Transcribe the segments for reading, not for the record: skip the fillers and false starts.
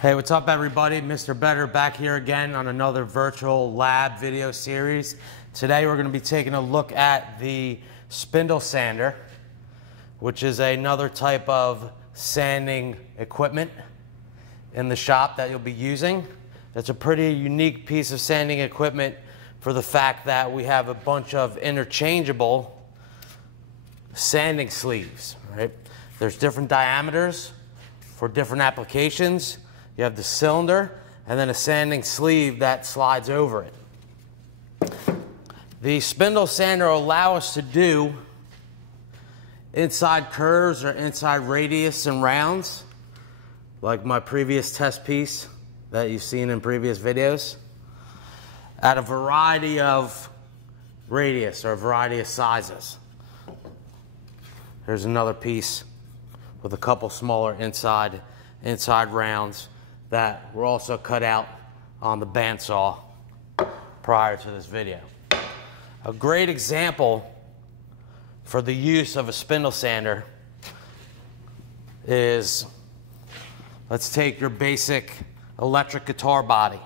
Hey, what's up everybody? Mr. Better back here again on another virtual lab video series. Today we're going to be taking a look at the Spindle Sander, which is another type of sanding equipment in the shop that you'll be using. It's a pretty unique piece of sanding equipment for the fact that we have a bunch of interchangeable sanding sleeves, right? There's different diameters for different applications. You have the cylinder and then a sanding sleeve that slides over it. The Spindle Sander will allow us to do inside curves or inside radius and rounds, like my previous test piece that you've seen in previous videos, at a variety of radius or a variety of sizes. Here's another piece with a couple smaller inside rounds that were also cut out on the bandsaw prior to this video. A great example for the use of a spindle sander is, let's take your basic electric guitar body.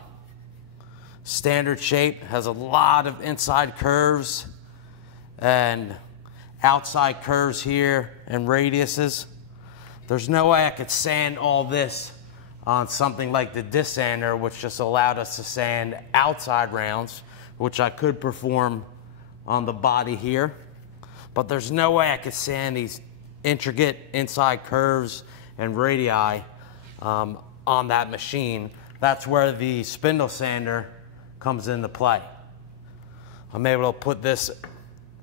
Standard shape, has a lot of inside curves and outside curves here and radiuses. There's no way I could sand all this on something like the disc sander, which just allowed us to sand outside rounds, which I could perform on the body here. But there's no way I could sand these intricate inside curves and radii on that machine. That's where the spindle sander comes into play. I'm able to put this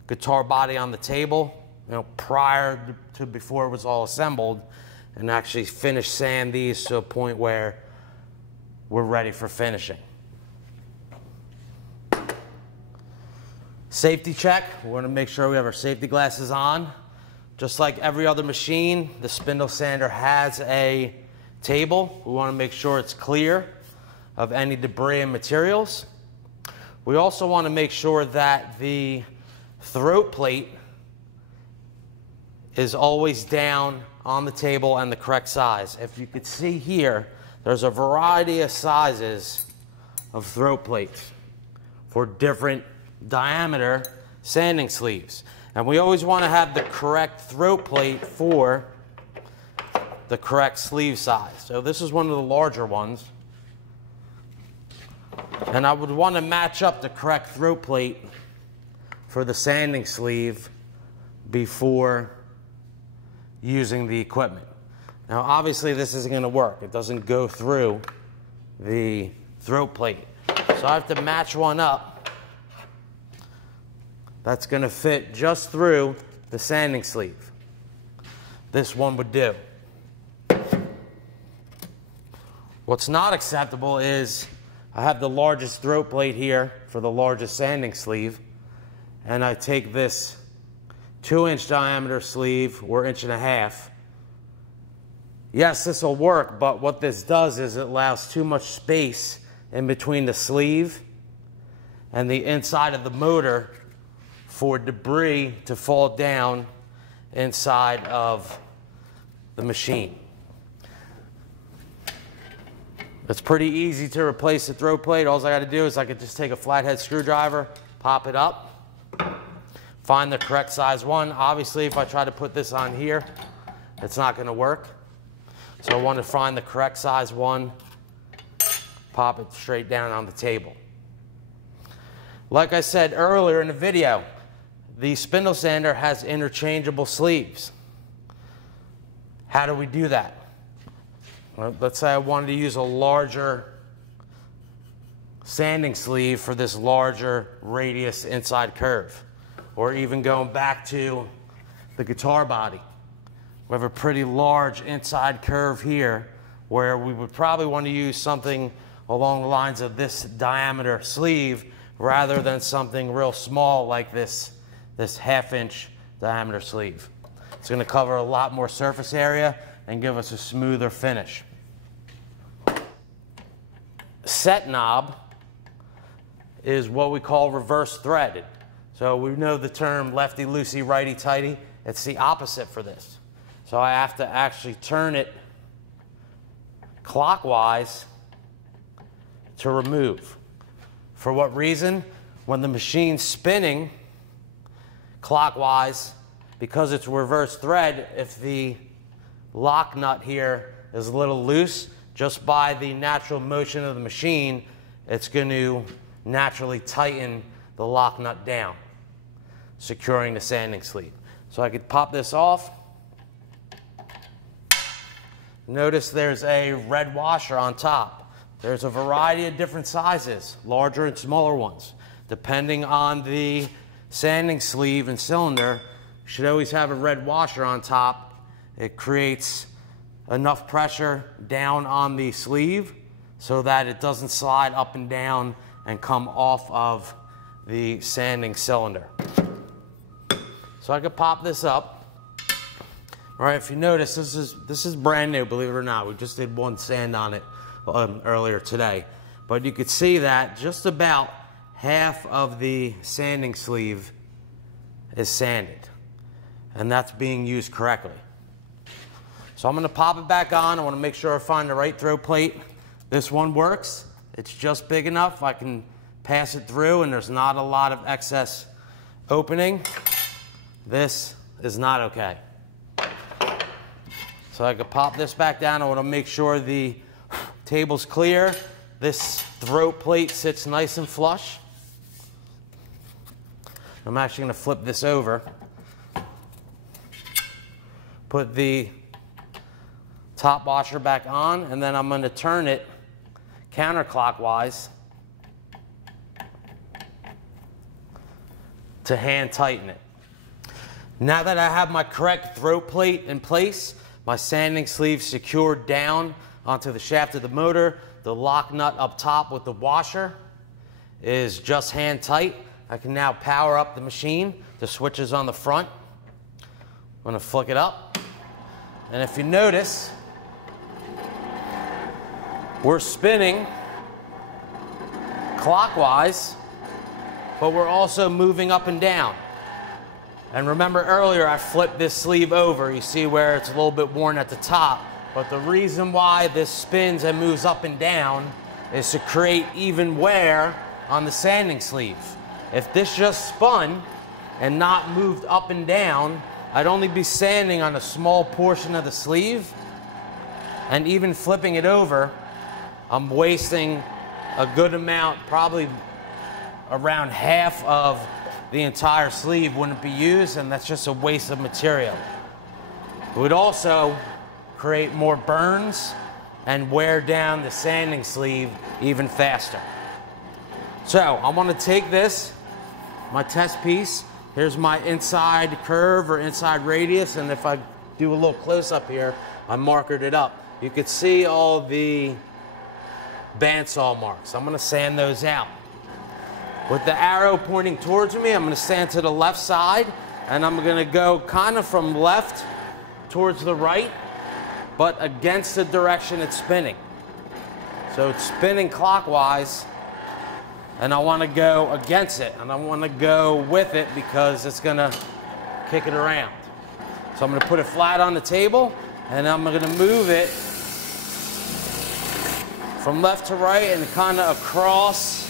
guitar body on the table, prior to before it was all assembled, and actually finish sand these to a point where we're ready for finishing. Safety check. We want to make sure we have our safety glasses on. Just like every other machine, the spindle sander has a table. We want to make sure it's clear of any debris and materials. We also want to make sure that the throat plate is always down on the table and the correct size. If you could see here, there's a variety of sizes of throat plates for different diameter sanding sleeves. And we always want to have the correct throat plate for the correct sleeve size. So this is one of the larger ones. And I would want to match up the correct throat plate for the sanding sleeve before using the equipment. Now obviously this isn't going to work. It doesn't go through the throat plate. So I have to match one up that's going to fit just through the sanding sleeve. This one would do. What's not acceptable is I have the largest throat plate here for the largest sanding sleeve, and I take this 2-inch diameter sleeve or 1.5 inches. Yes, this will work, but what this does is it allows too much space in between the sleeve and the inside of the motor for debris to fall down inside of the machine. It's pretty easy to replace the throat plate. All I got to do is I could just take a flathead screwdriver, pop it up, find the correct size one. Obviously, if I try to put this on here, it's not going to work. So I want to find the correct size one, pop it straight down on the table. Like I said earlier in the video, the spindle sander has interchangeable sleeves. How do we do that? Well, let's say I wanted to use a larger sanding sleeve for this larger radius inside curve. Or even going back to the guitar body. We have a pretty large inside curve here where we would probably want to use something along the lines of this diameter sleeve rather than something real small like this 1/2-inch diameter sleeve. It's going to cover a lot more surface area and give us a smoother finish. Set knob is what we call reverse threaded. So we know the term lefty loosey, righty tighty. It's the opposite for this. So I have to actually turn it clockwise to remove. For what reason? When the machine's spinning clockwise, because it's reverse thread, if the lock nut here is a little loose, just by the natural motion of the machine, it's going to naturally tighten the lock nut down, securing the sanding sleeve. So I could pop this off. Notice there's a red washer on top. There's a variety of different sizes, larger and smaller ones. Depending on the sanding sleeve and cylinder, you should always have a red washer on top. It creates enough pressure down on the sleeve so that it doesn't slide up and down and come off of the sanding cylinder. So I could pop this up. All right, if you notice, this is brand new, believe it or not. We just did one sand on it earlier today. But you could see that just about half of the sanding sleeve is sanded, and that's being used correctly. So I'm going to pop it back on. I want to make sure I find the right throat plate. This one works. It's just big enough. I can pass it through, and there's not a lot of excess opening. This is not okay. So I could pop this back down. I want to make sure the table's clear. This throat plate sits nice and flush. I'm actually going to flip this over. Put the top washer back on, and then I'm going to turn it counterclockwise to hand tighten it. Now that I have my correct throat plate in place, my sanding sleeve secured down onto the shaft of the motor, the lock nut up top with the washer is just hand tight. I can now power up the machine. The switch is on the front. I'm going to flick it up. And if you notice, we're spinning clockwise, but we're also moving up and down. And remember earlier I flipped this sleeve over. You see where it's a little bit worn at the top. But the reason why this spins and moves up and down is to create even wear on the sanding sleeve. If this just spun and not moved up and down, I'd only be sanding on a small portion of the sleeve. And even flipping it over, I'm wasting a good amount, probably around half of the entire sleeve wouldn't be used, and that's just a waste of material. It would also create more burns and wear down the sanding sleeve even faster. So I want to take this, my test piece. Here's my inside curve or inside radius, and if I do a little close up here, I markered it up. You could see all the bandsaw marks. I'm going to sand those out. With the arrow pointing towards me, I'm going to sand to the left side, and I'm going to go kind of from left towards the right, but against the direction it's spinning. So it's spinning clockwise, and I want to go against it, and I want to go with it because it's going to kick it around. So I'm going to put it flat on the table, and I'm going to move it from left to right and kind of across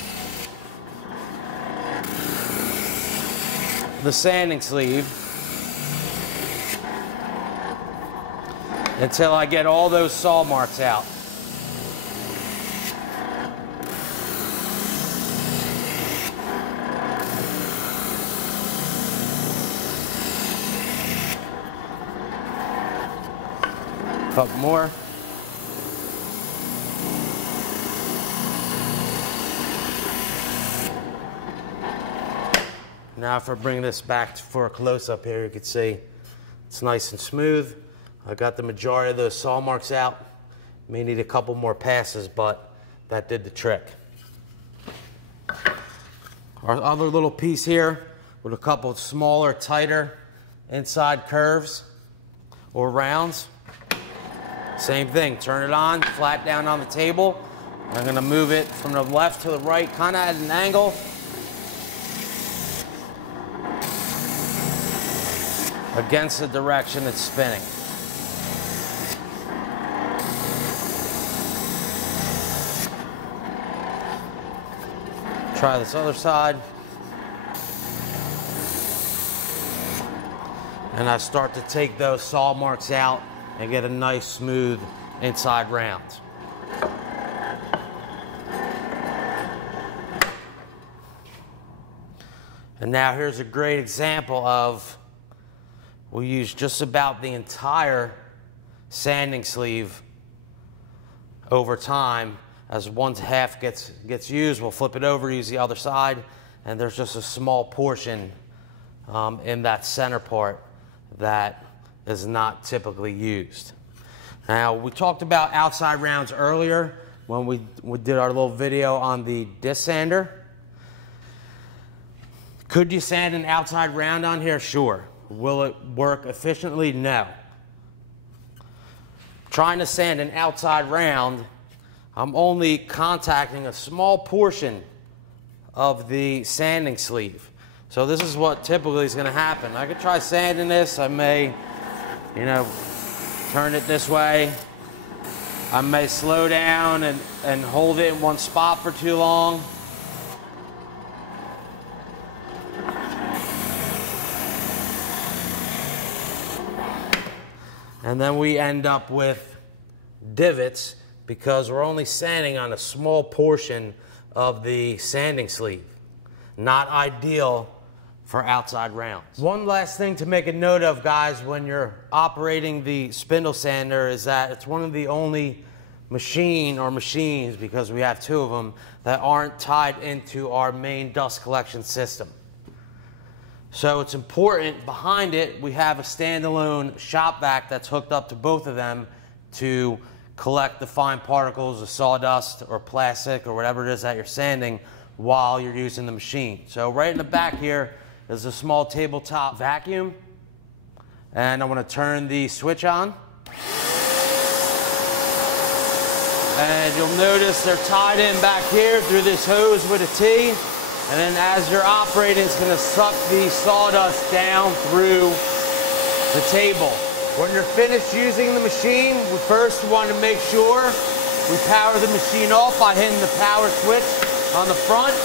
the sanding sleeve until I get all those saw marks out. Couple more. Now if I bring this back for a close-up here, you can see it's nice and smooth. I got the majority of those saw marks out. May need a couple more passes, but that did the trick. Our other little piece here with a couple smaller, tighter inside curves or rounds. Same thing, turn it on, flat down on the table. I'm gonna move it from the left to the right, kind of at an angle. Against the direction it's spinning. Try this other side. And I start to take those saw marks out and get a nice smooth inside round. And now here's a great example of, we use just about the entire sanding sleeve over time. As one half gets used, we'll flip it over, use the other side, and there's just a small portion in that center part that is not typically used. Now, we talked about outside rounds earlier when we did our little video on the disc sander. Could you sand an outside round on here? Sure. Will it work efficiently? No. Trying to sand an outside round, I'm only contacting a small portion of the sanding sleeve. So this is what typically is going to happen. I could try sanding this. I may, turn it this way. I may slow down and hold it in one spot for too long. And then we end up with divots because we're only sanding on a small portion of the sanding sleeve. Not ideal for outside rounds. One last thing to make a note of, guys, when you're operating the spindle sander is that it's one of the only machines, because we have two of them, that aren't tied into our main dust collection system. So it's important, behind it, we have a standalone shop vac that's hooked up to both of them to collect the fine particles of sawdust or plastic or whatever it is that you're sanding while you're using the machine. So right in the back here is a small tabletop vacuum, and I'm going to turn the switch on. And you'll notice they're tied in back here through this hose with a T. And then as you're operating, it's going to suck the sawdust down through the table. When you're finished using the machine, we first want to make sure we power the machine off by hitting the power switch on the front,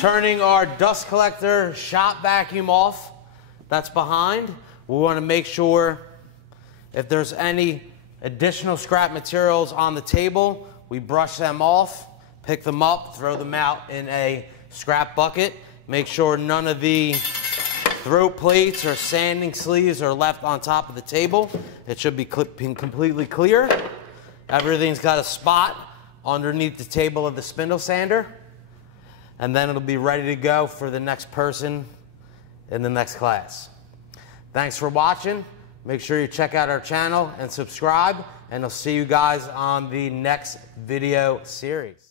turning our dust collector shop vacuum off that's behind. We want to make sure if there's any additional scrap materials on the table, we brush them off, pick them up, throw them out in a scrap bucket. Make sure none of the throat plates or sanding sleeves are left on top of the table. It should be completely clear. Everything's got a spot underneath the table of the spindle sander, and then it'll be ready to go for the next person in the next class. Thanks for watching. Make sure you check out our channel and subscribe, and I'll see you guys on the next video series.